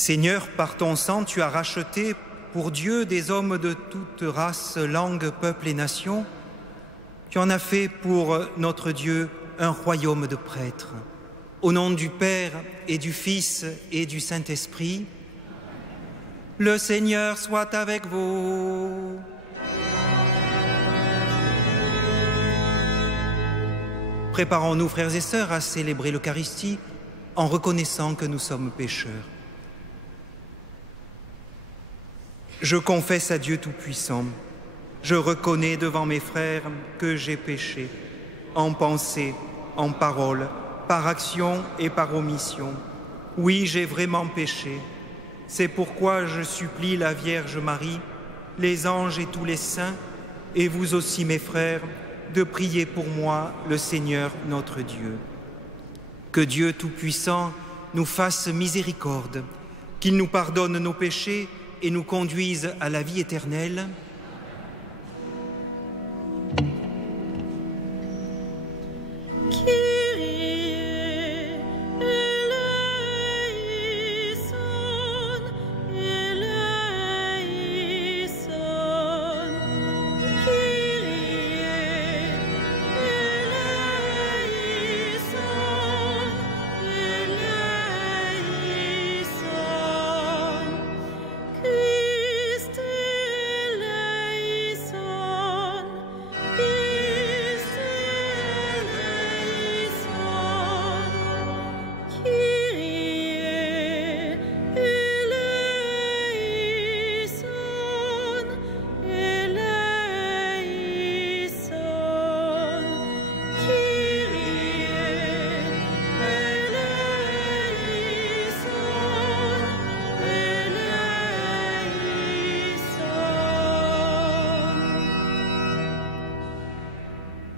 Seigneur, par ton sang, tu as racheté pour Dieu des hommes de toute race, langue, peuple et nation. Tu en as fait pour notre Dieu un royaume de prêtres. Au nom du Père et du Fils et du Saint-Esprit, le Seigneur soit avec vous. Préparons-nous, frères et sœurs, à célébrer l'Eucharistie en reconnaissant que nous sommes pécheurs. Je confesse à Dieu Tout-Puissant, je reconnais devant mes frères que j'ai péché, en pensée, en parole, par action et par omission. Oui, j'ai vraiment péché. C'est pourquoi je supplie la Vierge Marie, les anges et tous les saints, et vous aussi mes frères, de prier pour moi le Seigneur notre Dieu. Que Dieu Tout-Puissant nous fasse miséricorde, qu'il nous pardonne nos péchés et nous conduise à la vie éternelle.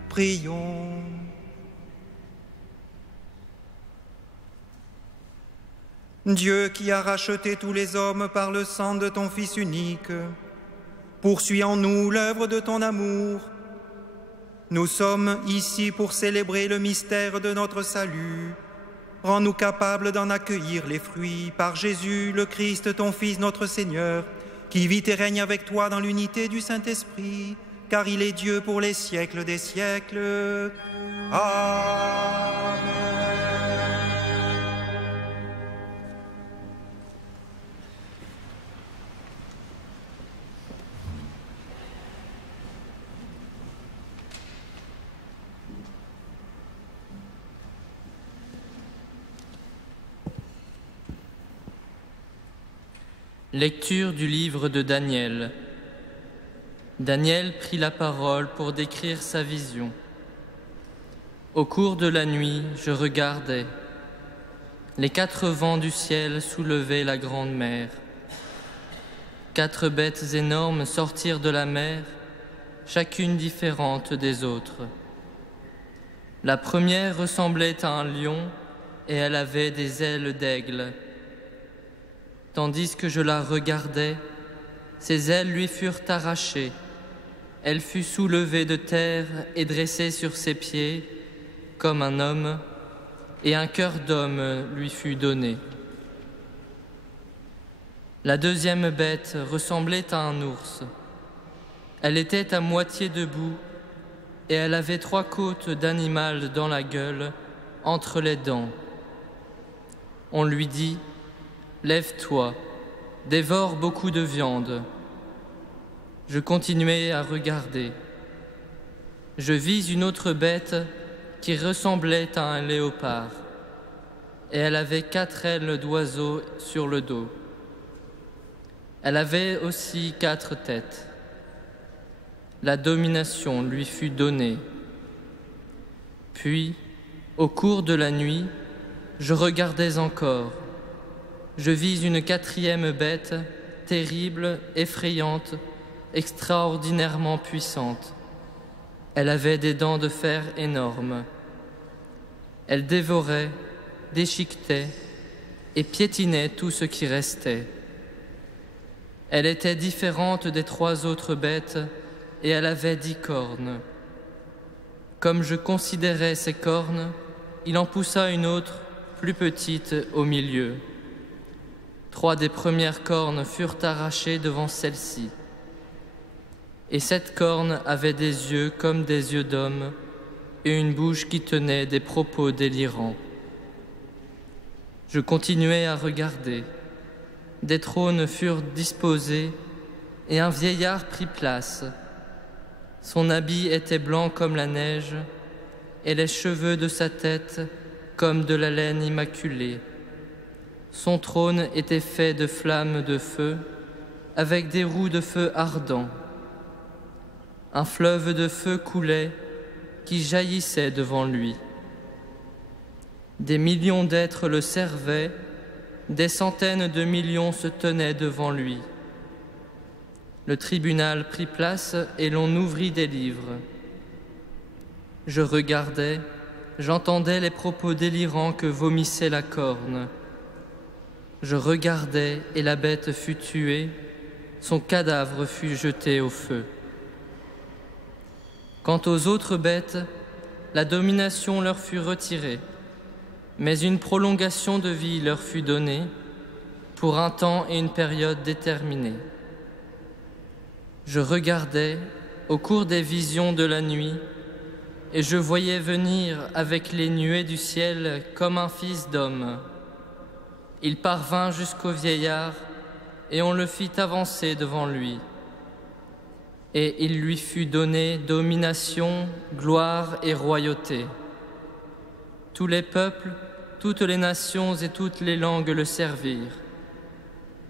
Prions. Dieu qui a racheté tous les hommes par le sang de ton Fils unique, poursuis en nous l'œuvre de ton amour. Nous sommes ici pour célébrer le mystère de notre salut. Rends-nous capables d'en accueillir les fruits par Jésus, le Christ, ton Fils, notre Seigneur, qui vit et règne avec toi dans l'unité du Saint-Esprit, car il est Dieu pour les siècles des siècles. Amen. Lecture du livre de Daniel. Daniel prit la parole pour décrire sa vision. Au cours de la nuit, je regardais. Les 4 vents du ciel soulevaient la grande mer. 4 bêtes énormes sortirent de la mer, chacune différente des autres. La première ressemblait à un lion et elle avait des ailes d'aigle. Tandis que je la regardais, ses ailes lui furent arrachées. Elle fut soulevée de terre et dressée sur ses pieds, comme un homme, et un cœur d'homme lui fut donné. La deuxième bête ressemblait à un ours. Elle était à moitié debout, et elle avait 3 côtes d'animal dans la gueule, entre les dents. On lui dit : « Lève-toi, dévore beaucoup de viande. » Je continuai à regarder. Je vis une autre bête qui ressemblait à un léopard, et elle avait 4 ailes d'oiseau sur le dos. Elle avait aussi 4 têtes. La domination lui fut donnée. Puis, au cours de la nuit, je regardais encore. Je vis une 4e bête, terrible, effrayante, extraordinairement puissante. Elle avait des dents de fer énormes. Elle dévorait, déchiquetait et piétinait tout ce qui restait. Elle était différente des 3 autres bêtes et elle avait 10 cornes. Comme je considérais ces cornes, il en poussa une autre, plus petite, au milieu. 3 des premières cornes furent arrachées devant celle-ci. Et cette corne avait des yeux comme des yeux d'homme et une bouche qui tenait des propos délirants. Je continuai à regarder. Des trônes furent disposés et un vieillard prit place. Son habit était blanc comme la neige et les cheveux de sa tête comme de la laine immaculée. Son trône était fait de flammes de feu avec des roues de feu ardent. Un fleuve de feu coulait qui jaillissait devant lui. Des millions d'êtres le servaient, des centaines de millions se tenaient devant lui. Le tribunal prit place et l'on ouvrit des livres. Je regardais, j'entendais les propos délirants que vomissait la corne. Je regardais et la bête fut tuée, son cadavre fut jeté au feu. Quant aux autres bêtes, la domination leur fut retirée, mais une prolongation de vie leur fut donnée pour un temps et une période déterminés. Je regardais au cours des visions de la nuit et je voyais venir avec les nuées du ciel comme un fils d'homme. Il parvint jusqu'au vieillard et on le fit avancer devant lui. Et il lui fut donné domination, gloire et royauté. Tous les peuples, toutes les nations et toutes les langues le servirent.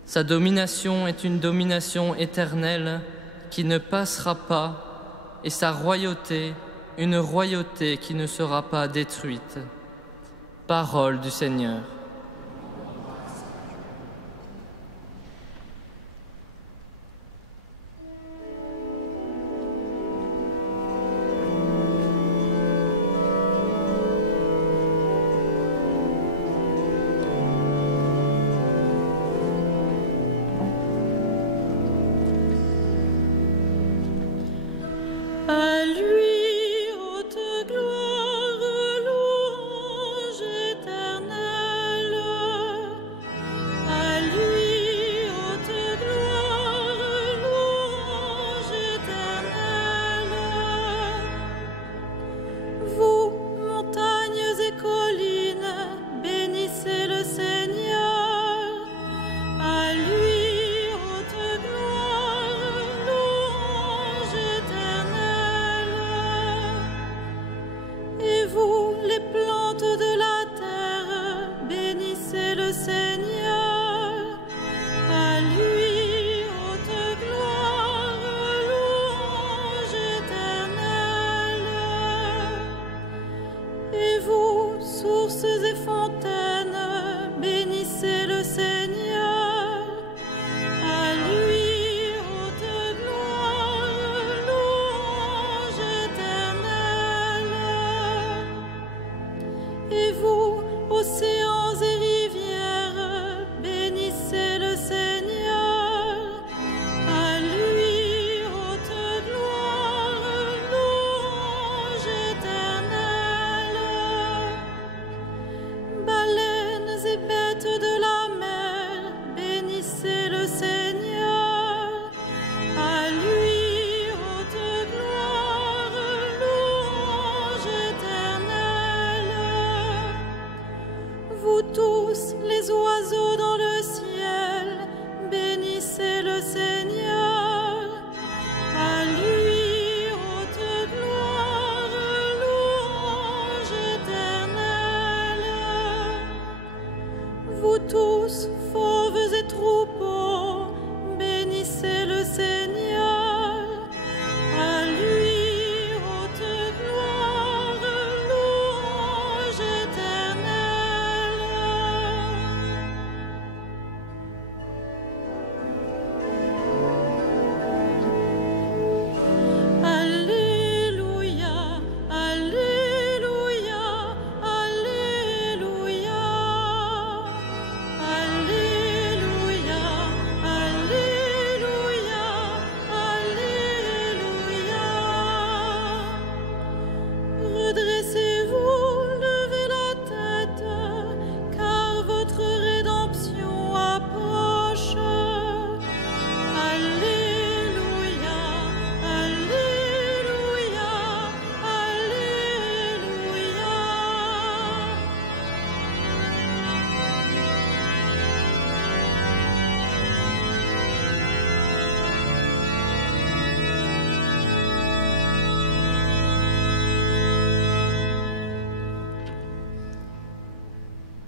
Sa domination est une domination éternelle qui ne passera pas, et sa royauté, une royauté qui ne sera pas détruite. Parole du Seigneur. À lui, haute gloire, louange éternelle.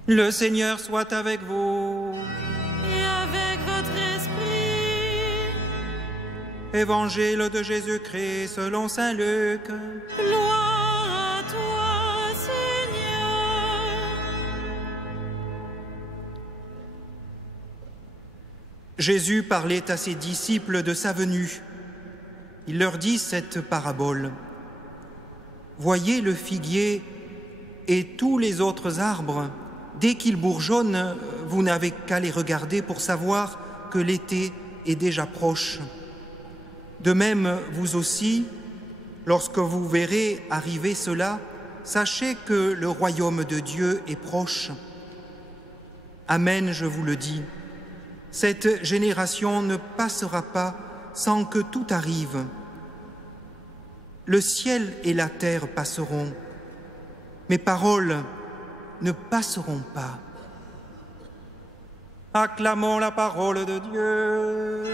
Le Seigneur soit avec vous. Et avec votre esprit. Évangile de Jésus-Christ selon saint Luc. Gloire à toi, Seigneur. Jésus parlait à ses disciples de sa venue. Il leur dit cette parabole. Voyez le figuier et tous les autres arbres. Dès qu'ils bourgeonnent, vous n'avez qu'à les regarder pour savoir que l'été est déjà proche. De même, vous aussi, lorsque vous verrez arriver cela, sachez que le royaume de Dieu est proche. Amen, je vous le dis. Cette génération ne passera pas sans que tout arrive. Le ciel et la terre passeront. Mes paroles ne passeront pas. Acclamons la parole de Dieu.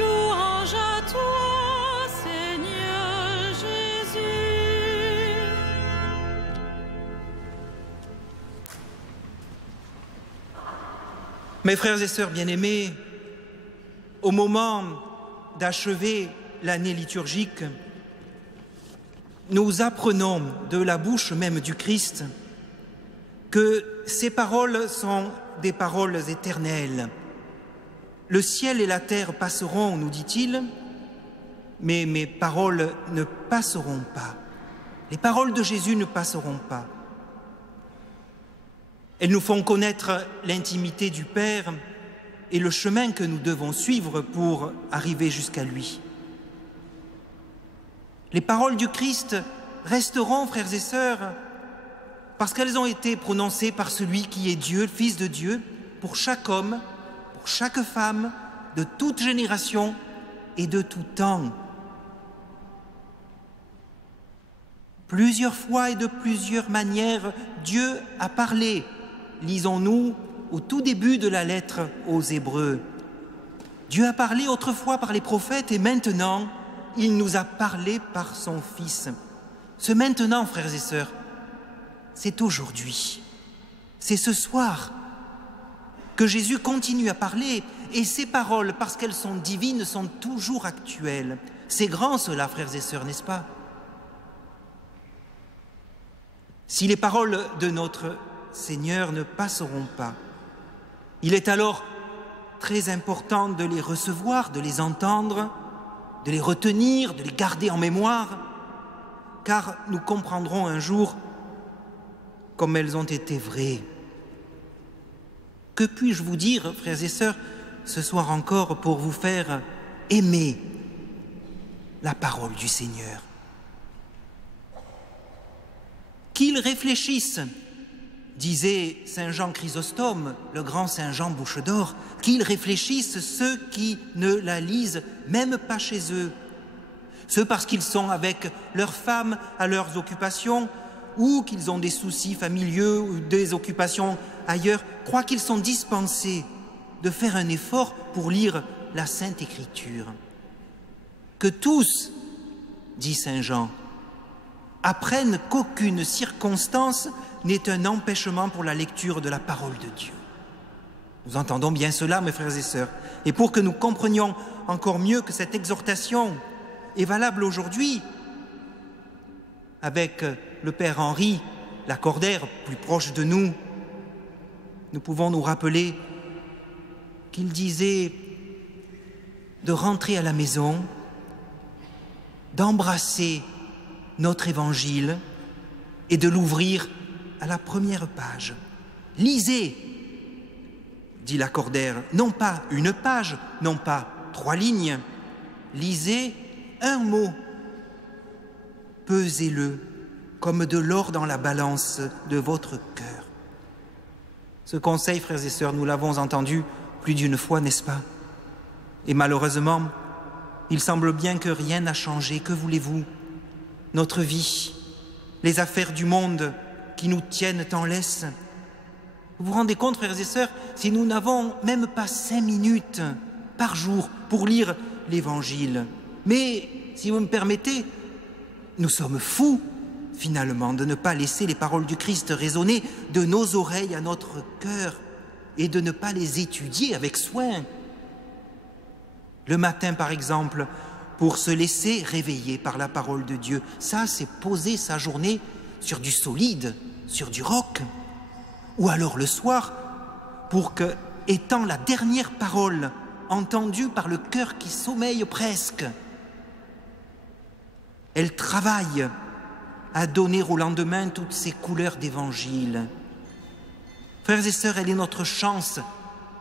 Louange à toi, Seigneur Jésus. Mes frères et sœurs bien-aimés, au moment d'achever l'année liturgique, nous apprenons de la bouche même du Christ que ces paroles sont des paroles éternelles. Le ciel et la terre passeront, nous dit-il, mais mes paroles ne passeront pas. Les paroles de Jésus ne passeront pas. Elles nous font connaître l'intimité du Père et le chemin que nous devons suivre pour arriver jusqu'à lui. Les paroles du Christ resteront, frères et sœurs, parce qu'elles ont été prononcées par celui qui est Dieu, le Fils de Dieu, pour chaque homme, pour chaque femme, de toute génération et de tout temps. Plusieurs fois et de plusieurs manières, Dieu a parlé. Lisons-nous au tout début de la lettre aux Hébreux. Dieu a parlé autrefois par les prophètes et maintenant, il nous a parlé par son Fils. Ce maintenant, frères et sœurs, c'est aujourd'hui. C'est ce soir que Jésus continue à parler et ses paroles, parce qu'elles sont divines, sont toujours actuelles. C'est grand cela, frères et sœurs, n'est-ce pas? Si les paroles de notre Seigneur ne passeront pas, il est alors très important de les recevoir, de les entendre, de les retenir, de les garder en mémoire, car nous comprendrons un jour comme elles ont été vraies. Que puis-je vous dire, frères et sœurs, ce soir encore pour vous faire aimer la parole du Seigneur? Qu'ils réfléchissent, disait saint Jean Chrysostome, le grand saint Jean Bouche d'Or, qu'ils réfléchissent ceux qui ne la lisent même pas chez eux. Ceux parce qu'ils sont avec leurs femmes à leurs occupations, ou qu'ils ont des soucis familiaux ou des occupations ailleurs, croient qu'ils sont dispensés de faire un effort pour lire la Sainte Écriture. Que tous, dit saint Jean, apprennent qu'aucune circonstance n'est un empêchement pour la lecture de la parole de Dieu. Nous entendons bien cela, mes frères et sœurs. Et pour que nous comprenions encore mieux que cette exhortation est valable aujourd'hui, avec le Père Henri Lacordaire, plus proche de nous, nous pouvons nous rappeler qu'il disait de rentrer à la maison, d'embrasser notre évangile et de l'ouvrir à la première page. Lisez, dit Lacordaire, non pas une page, non pas 3 lignes, lisez un mot, pesez-le comme de l'or dans la balance de votre cœur. Ce conseil, frères et sœurs, nous l'avons entendu plus d'une fois, n'est-ce pas? Et malheureusement, il semble bien que rien n'a changé. Que voulez-vous? Notre vie, les affaires du monde qui nous tiennent en laisse. Vous vous rendez compte, frères et sœurs, si nous n'avons même pas 5 minutes par jour pour lire l'Évangile. Mais, si vous me permettez, nous sommes fous finalement, de ne pas laisser les paroles du Christ résonner de nos oreilles à notre cœur et de ne pas les étudier avec soin. Le matin, par exemple, pour se laisser réveiller par la parole de Dieu, ça, c'est poser sa journée sur du solide, sur du roc. Ou alors le soir, pour que, étant la dernière parole entendue par le cœur qui sommeille presque, elle travaille à donner au lendemain toutes ces couleurs d'évangile. Frères et sœurs, elle est notre chance,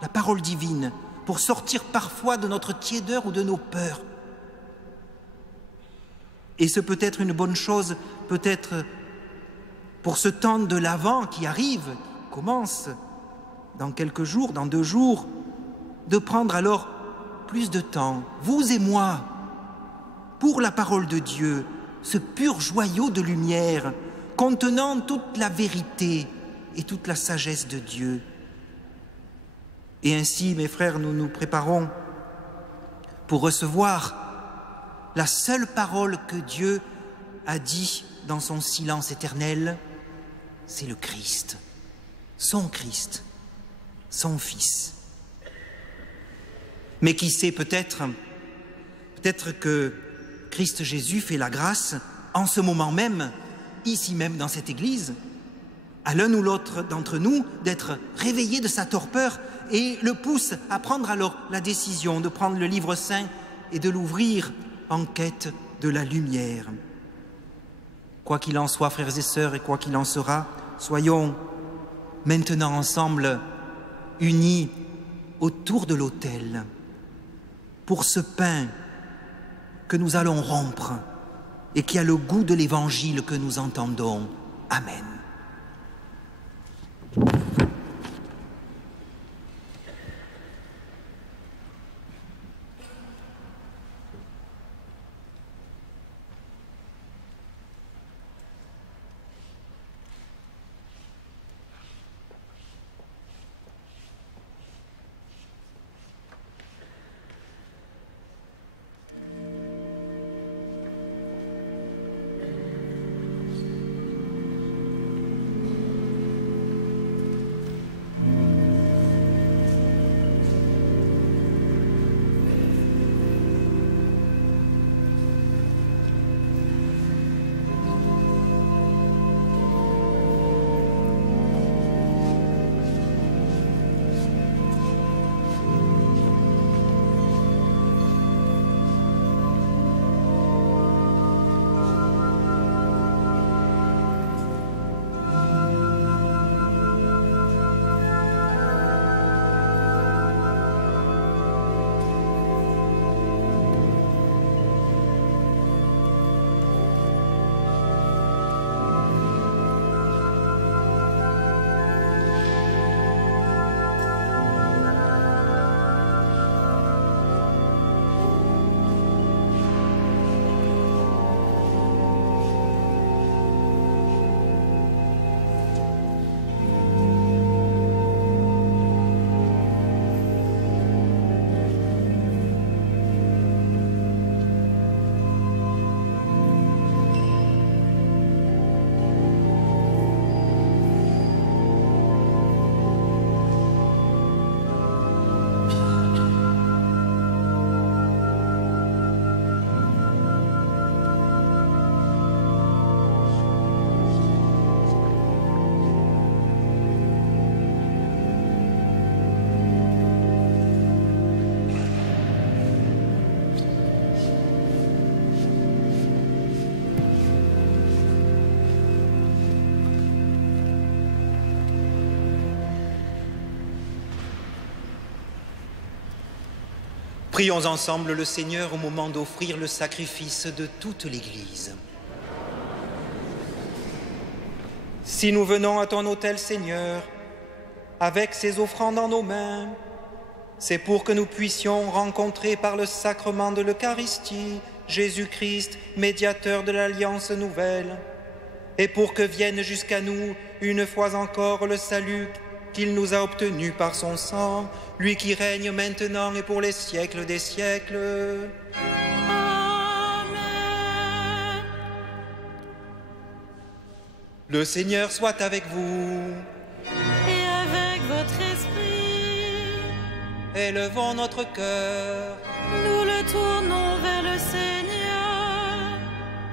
la parole divine, pour sortir parfois de notre tiédeur ou de nos peurs. Et ce peut être une bonne chose, peut-être pour ce temps de l'Avent qui arrive, qui commence dans quelques jours, dans 2 jours, de prendre alors plus de temps, vous et moi, pour la parole de Dieu, ce pur joyau de lumière, contenant toute la vérité et toute la sagesse de Dieu. Et ainsi, mes frères, nous nous préparons pour recevoir la seule parole que Dieu a dit dans son silence éternel, c'est le Christ, son Fils. Mais qui sait, peut-être que Christ Jésus fait la grâce en ce moment même, ici même dans cette église, à l'un ou l'autre d'entre nous d'être réveillé de sa torpeur et le pousse à prendre alors la décision de prendre le livre saint et de l'ouvrir en quête de la lumière. Quoi qu'il en soit, frères et sœurs, et quoi qu'il en sera, soyons maintenant ensemble unis autour de l'autel pour ce pain que nous allons rompre et qui a le goût de l'évangile que nous entendons. Amen. Prions ensemble le Seigneur au moment d'offrir le sacrifice de toute l'Église. Si nous venons à ton autel, Seigneur, avec ces offrandes en nos mains, c'est pour que nous puissions rencontrer par le sacrement de l'Eucharistie Jésus-Christ, médiateur de l'Alliance nouvelle, et pour que vienne jusqu'à nous une fois encore le salut qu'il nous a obtenu par son sang, lui qui règne maintenant et pour les siècles des siècles. Amen. Le Seigneur soit avec vous. Et avec votre esprit, Élevons notre cœur. nous le tournons vers le Seigneur.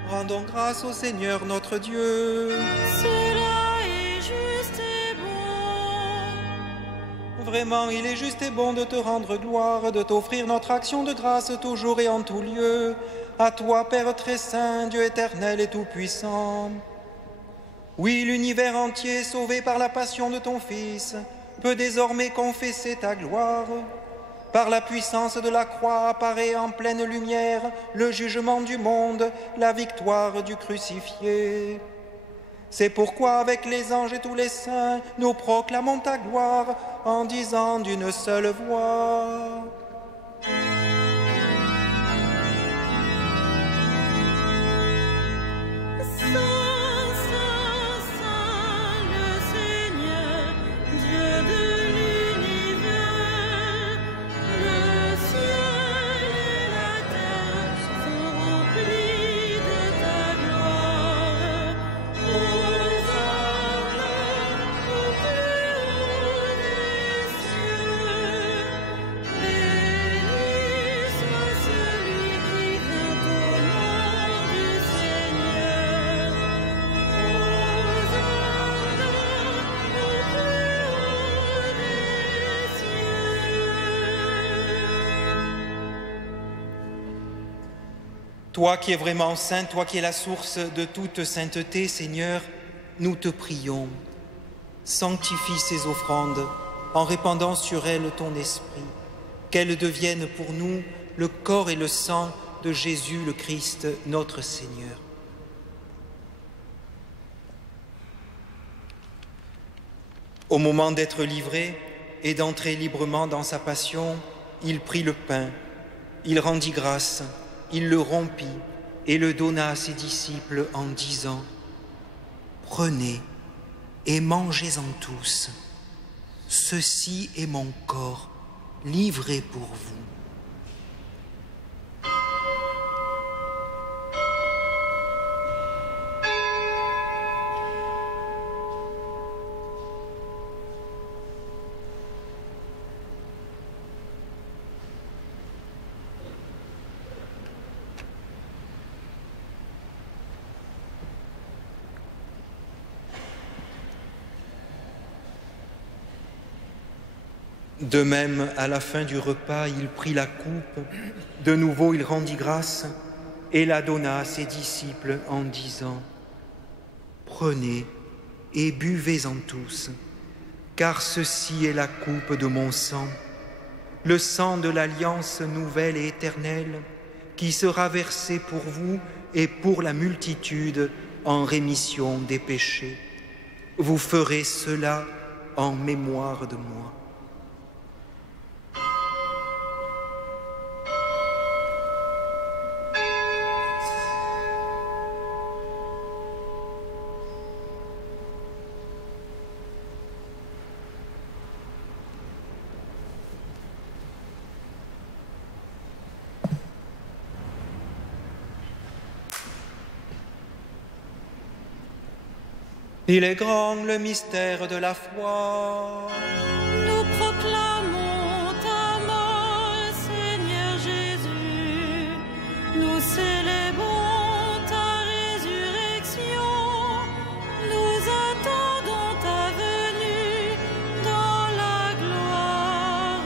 Rendons grâce au Seigneur notre Dieu. Cela est juste et bon. Vraiment, il est juste et bon de te rendre gloire, de t'offrir notre action de grâce toujours et en tout lieu. À toi, Père très saint, Dieu éternel et tout-puissant. Oui, l'univers entier, sauvé par la passion de ton Fils, peut désormais confesser ta gloire. Par la puissance de la croix apparaît en pleine lumière le jugement du monde, la victoire du crucifié. C'est pourquoi, avec les anges et tous les saints, nous proclamons ta gloire en disant d'une seule voix. Toi qui es vraiment saint, toi qui es la source de toute sainteté, Seigneur, nous te prions. Sanctifie ces offrandes en répandant sur elles ton esprit, qu'elles deviennent pour nous le corps et le sang de Jésus le Christ, notre Seigneur. Au moment d'être livré et d'entrer librement dans sa passion, il prit le pain, il rendit grâce, il le rompit et le donna à ses disciples en disant : « Prenez et mangez-en tous. Ceci est mon corps livré pour vous. » De même, à la fin du repas, il prit la coupe. De nouveau, il rendit grâce et la donna à ses disciples en disant : « Prenez et buvez-en tous, car ceci est la coupe de mon sang, le sang de l'alliance nouvelle et éternelle, qui sera versé pour vous et pour la multitude en rémission des péchés. Vous ferez cela en mémoire de moi. » Il est grand le mystère de la foi. Nous proclamons ta mort, Seigneur Jésus. Nous célébrons ta résurrection. Nous attendons ta venue dans la gloire.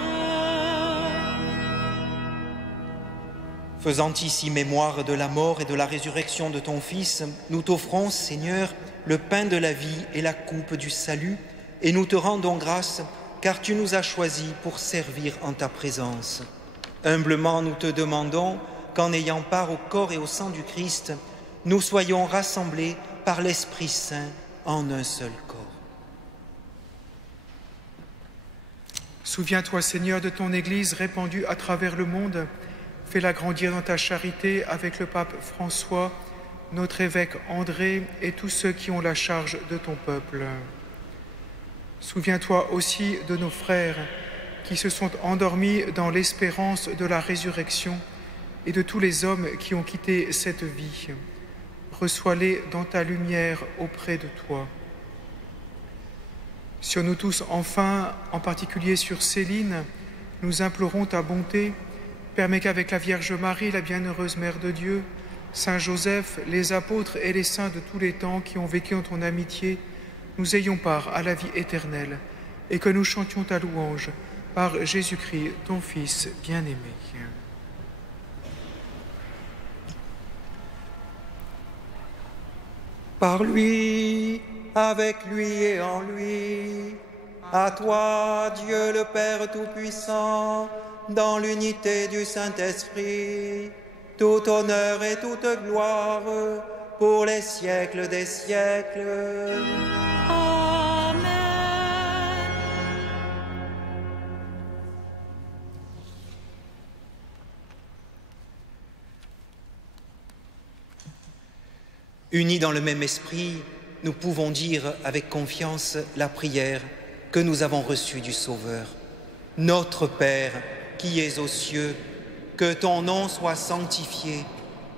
Faisant ici mémoire de la mort et de la résurrection de ton Fils, nous t'offrons, Seigneur, le pain de la vie et la coupe du salut, et nous te rendons grâce, car tu nous as choisis pour servir en ta présence. Humblement, nous te demandons qu'en ayant part au corps et au sang du Christ, nous soyons rassemblés par l'Esprit Saint en un seul corps. Souviens-toi, Seigneur, de ton Église répandue à travers le monde. Fais-la grandir dans ta charité avec le pape François, notre évêque André et tous ceux qui ont la charge de ton peuple. Souviens-toi aussi de nos frères qui se sont endormis dans l'espérance de la résurrection et de tous les hommes qui ont quitté cette vie. reçois-les dans ta lumière auprès de toi. Sur nous tous, enfin, en particulier sur Céline, nous implorons ta bonté. Permets qu'avec la Vierge Marie, la bienheureuse Mère de Dieu, Saint Joseph, les apôtres et les saints de tous les temps qui ont vécu en ton amitié, nous ayons part à la vie éternelle et que nous chantions ta louange par Jésus-Christ, ton Fils bien-aimé. Par lui, avec lui et en lui, à toi, Dieu le Père Tout-Puissant, dans l'unité du Saint-Esprit, tout honneur et toute gloire pour les siècles des siècles. Amen. Unis dans le même esprit, nous pouvons dire avec confiance la prière que nous avons reçue du Sauveur. Notre Père, qui es aux cieux, que ton nom soit sanctifié,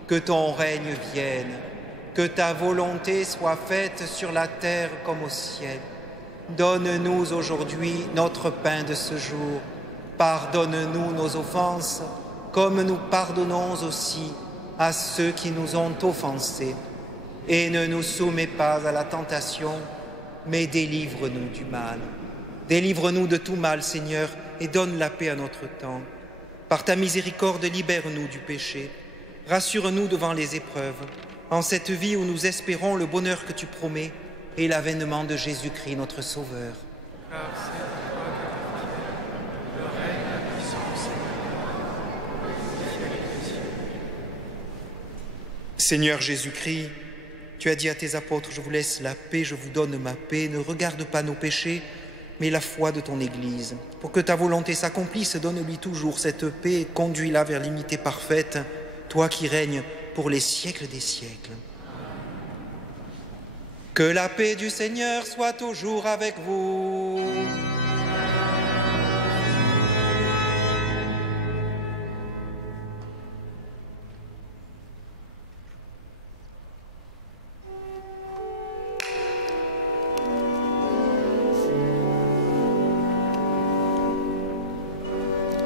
que ton règne vienne, que ta volonté soit faite sur la terre comme au ciel. Donne-nous aujourd'hui notre pain de ce jour. Pardonne-nous nos offenses, comme nous pardonnons aussi à ceux qui nous ont offensés. Et ne nous soumets pas à la tentation, mais délivre-nous du mal. Délivre-nous de tout mal, Seigneur, et donne la paix à notre temps. Par ta miséricorde, libère-nous du péché. Rassure-nous devant les épreuves, en cette vie où nous espérons le bonheur que tu promets et l'avènement de Jésus-Christ, notre Sauveur. Car c'est toi qui as le règne, la puissance et le siècle des siècles. Seigneur Jésus-Christ, tu as dit à tes apôtres, je vous laisse la paix, je vous donne ma paix. Ne regarde pas nos péchés, mais la foi de ton Église. Pour que ta volonté s'accomplisse, donne-lui toujours cette paix et conduis-la vers l'unité parfaite, toi qui règnes pour les siècles des siècles. Que la paix du Seigneur soit toujours avec vous.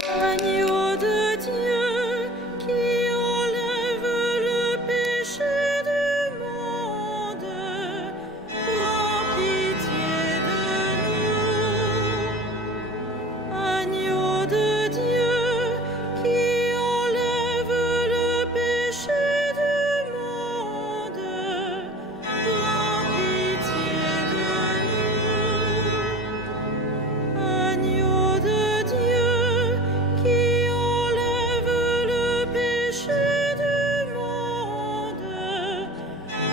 Agneau de Dieu qui enlève le péché du monde, prends pitié de nous. Agneau de Dieu qui enlève le péché du monde, prends pitié de nous. Agneau de Dieu qui enlève le péché du monde,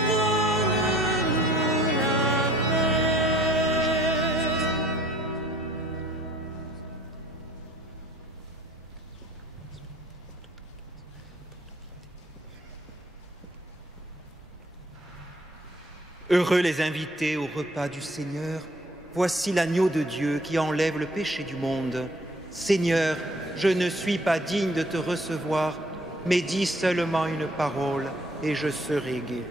donne-nous la paix. Heureux les invités au repas du Seigneur. Voici l'agneau de Dieu qui enlève le péché du monde. Seigneur, je ne suis pas digne de te recevoir, mais dis seulement une parole et je serai guéri.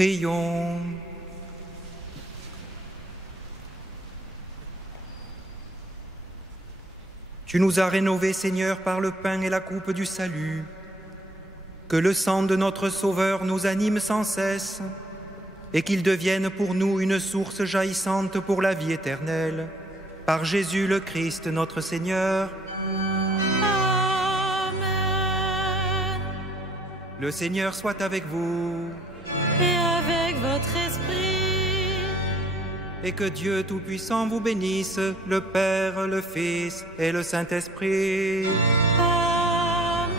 Prions. Tu nous as rénovés, Seigneur, par le pain et la coupe du salut. Que le sang de notre Sauveur nous anime sans cesse et qu'il devienne pour nous une source jaillissante pour la vie éternelle. Par Jésus le Christ, notre Seigneur. Amen. Le Seigneur soit avec vous. Et avec votre esprit. Et que Dieu Tout-Puissant vous bénisse, le Père, le Fils et le Saint-Esprit. Amen.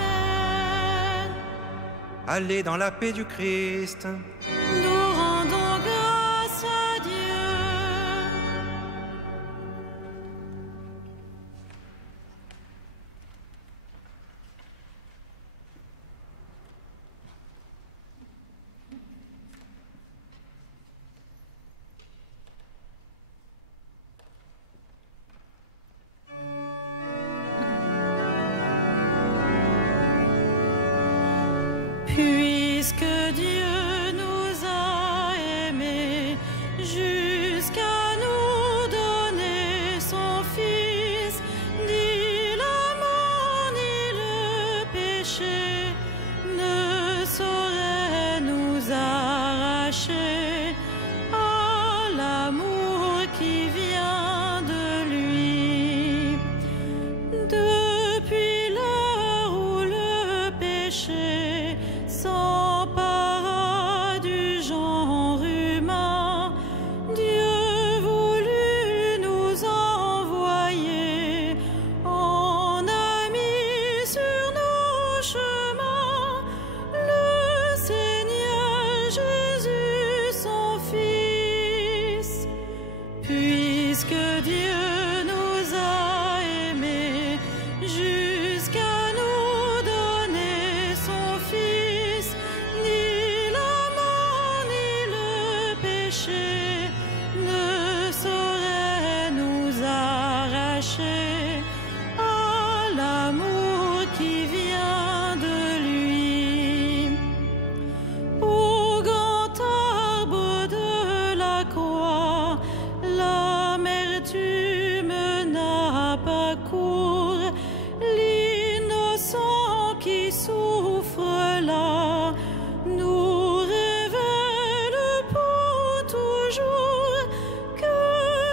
Allez dans la paix du Christ. Nous rendons grâce à Dieu. Puisque Dieu nous a aimés jusqu'à nous donner son Fils, ni la mort ni le péché ne sauraient nous arracher à l'amour qui vient de lui. Depuis l'heure où le péché s'empara du genre humain, Dieu voulut nous envoyer en ami sur nos chemins le Seigneur Jésus, son Fils. Puisque Dieu nous a aimés jusqu'à nous donner son Fils, ni la mort ni le péché ne sauraient nous arracher à l'amour qui vient de lui. Au grand arbre de la croix, l'amertume n'a pas cours. L'innocent qui souffre là nous révèle pour toujours que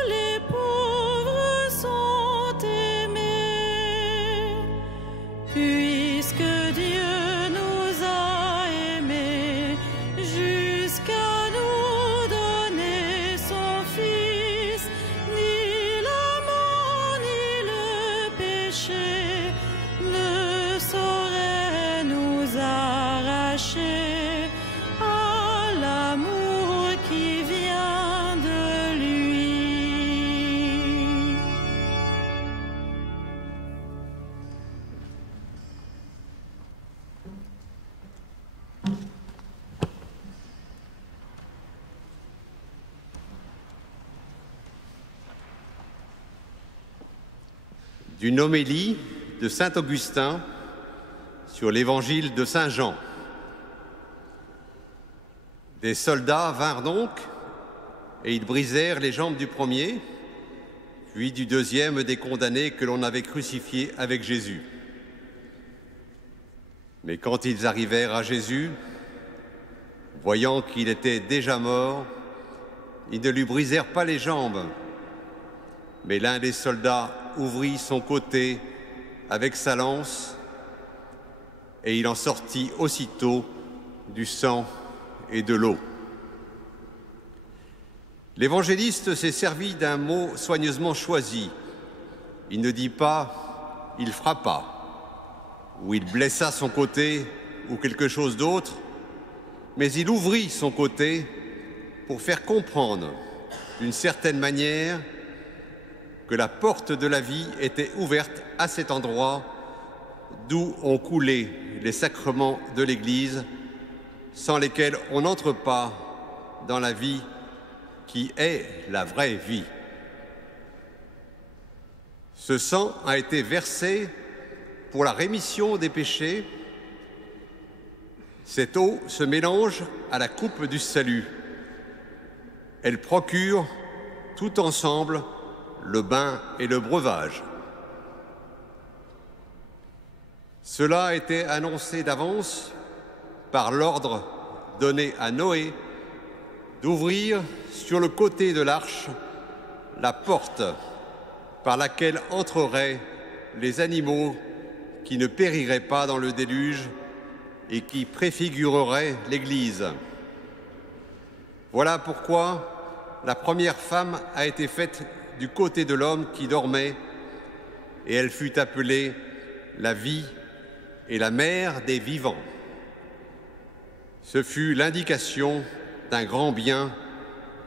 les pauvres sont aimés. Puisque Dieu nous a aimés jusqu'à nous donner son Fils, ni la mort ni le péché ne sauraient nous arracher à l'amour qui vient de lui. D'une homélie de saint Augustin sur l'évangile de saint Jean. Des soldats vinrent donc, et ils brisèrent les jambes du premier, puis du deuxième des condamnés que l'on avait crucifiés avec Jésus. Mais quand ils arrivèrent à Jésus, voyant qu'il était déjà mort, ils ne lui brisèrent pas les jambes, mais l'un des soldats ouvrit son côté avec sa lance, et il en sortit aussitôt du sang et de l'eau. L'évangéliste s'est servi d'un mot soigneusement choisi. Il ne dit pas « il frappa » ou « il blessa son côté » ou quelque chose d'autre, mais il ouvrit son côté pour faire comprendre, d'une certaine manière, que la porte de la vie était ouverte à cet endroit d'où ont coulé les sacrements de l'Église, sans lesquels on n'entre pas dans la vie qui est la vraie vie. Ce sang a été versé pour la rémission des péchés. Cette eau se mélange à la coupe du salut. Elle procure tout ensemble le bain et le breuvage. Cela a été annoncé d'avance par l'ordre donné à Noé d'ouvrir sur le côté de l'arche la porte par laquelle entreraient les animaux qui ne périraient pas dans le déluge et qui préfigureraient l'Église. Voilà pourquoi la première femme a été faite du côté de l'homme qui dormait, et elle fut appelée la vie et la mère des vivants. Ce fut l'indication d'un grand bien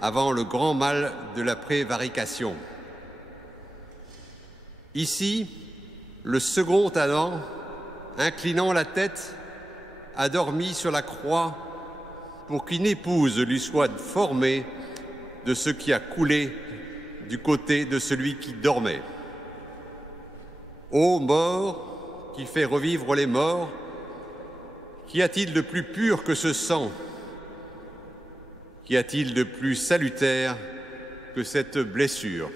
avant le grand mal de la prévarication. Ici, le second Adam, inclinant la tête, a dormi sur la croix pour qu'une épouse lui soit formée de ce qui a coulé du côté de celui qui dormait. Ô mort, qui fait revivre les morts, qu'y a-t-il de plus pur que ce sang? Qu'y a-t-il de plus salutaire que cette blessure?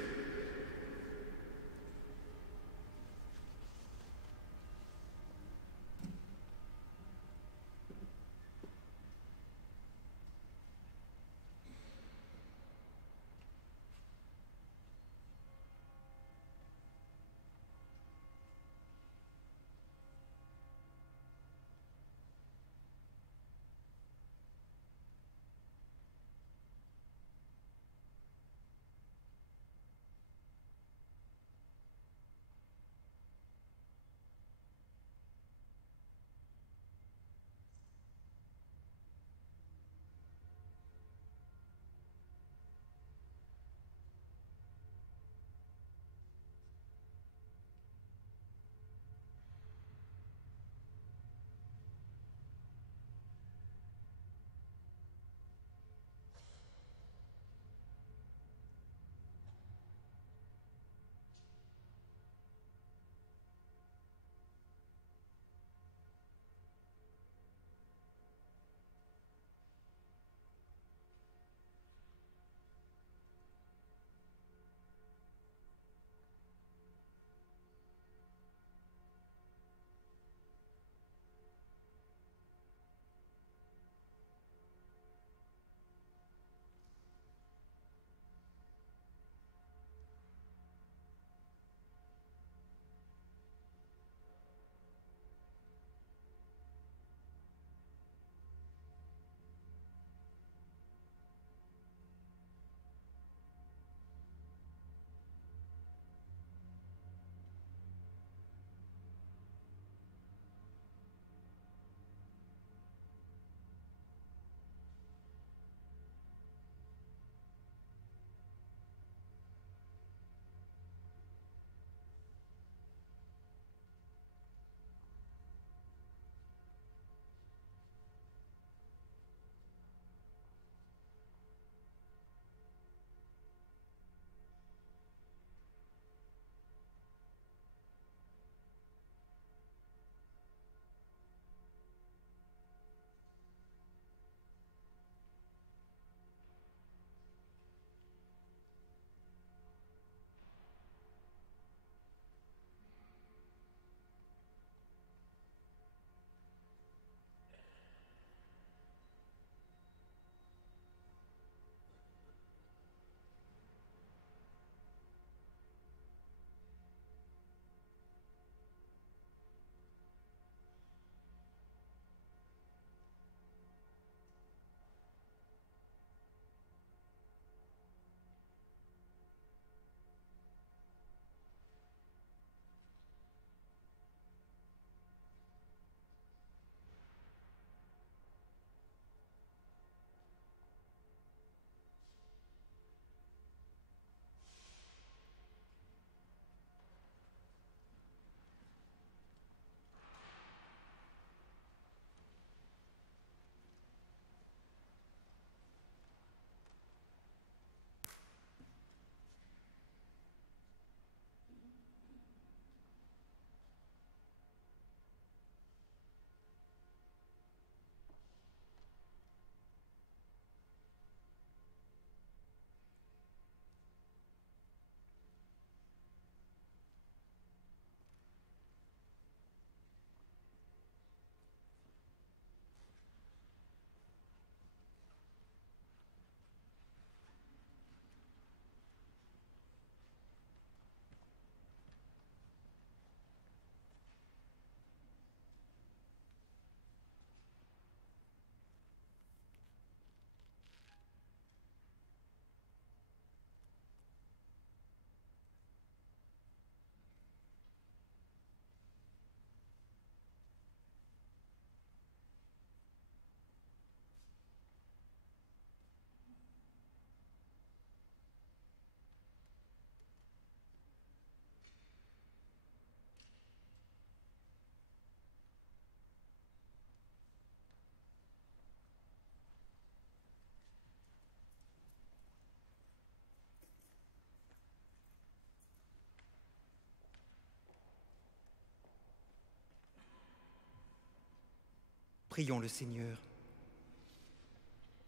Prions le Seigneur.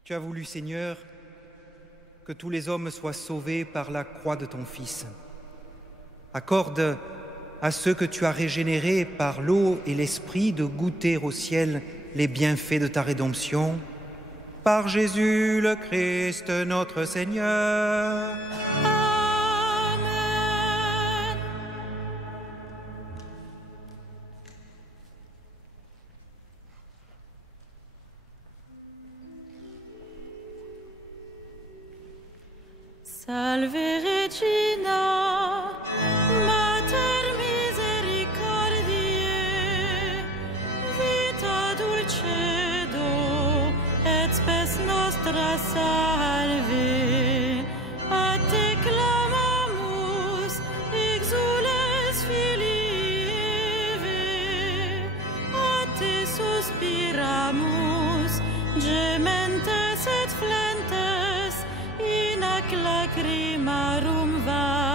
Tu as voulu, Seigneur, que tous les hommes soient sauvés par la croix de ton Fils. Accorde à ceux que tu as régénérés par l'eau et l'Esprit de goûter au ciel les bienfaits de ta rédemption. Par Jésus le Christ, notre Seigneur. Amen. Salve Regina, Mater misericordiae, vita dulcedo, et spes nostra salve. A te clamamus, exules filii Eve, a te suspiramus, gementes et flentes, in ac lacrimarum va.